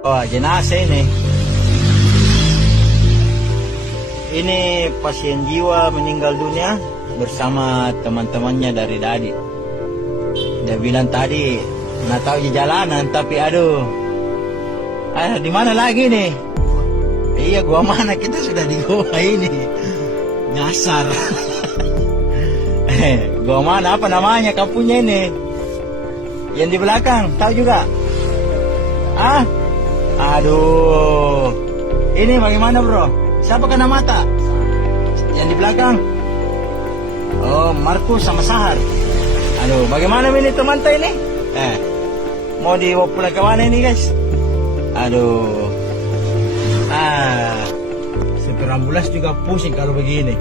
Oh, jenazah ini. Ini pasien jiwa meninggal dunia bersama teman-temannya dari Dadi. Dia bilang tadi nggak tahu di jalanan, tapi aduh, di mana lagi nih? Iya, gua mana, kita sudah di gua ini. Nyasar. Gua mana, apa namanya kampungnya ini? Yang di belakang, tahu juga? Ah, aduh, ini bagaimana bro? Siapa kena mata? Yang di belakang? Oh, Markus sama Sahar. Aduh, bagaimana ini teman ini? Mau dibawa pulang ke mana ini guys? Aduh, supir ambulans juga pusing kalau begini.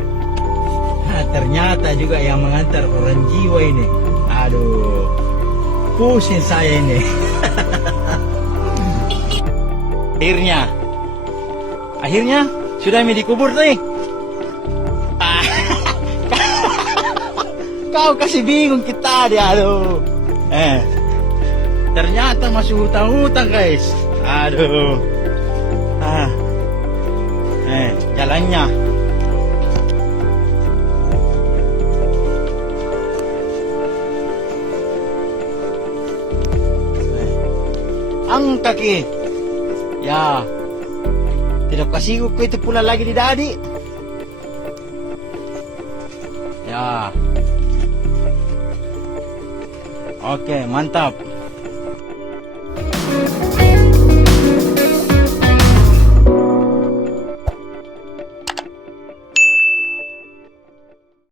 Ternyata juga yang mengantar orang jiwa ini. Aduh, pusing saya ini. Akhirnya sudah dikubur nih. Kau kasih bingung kita dia, aduh. Ternyata masih hutang-hutang guys. Aduh. Jalannya. Ang kaki. Ya. Tidak kasih ko itu pula lagi di Dadi. Ya. Oke, mantap.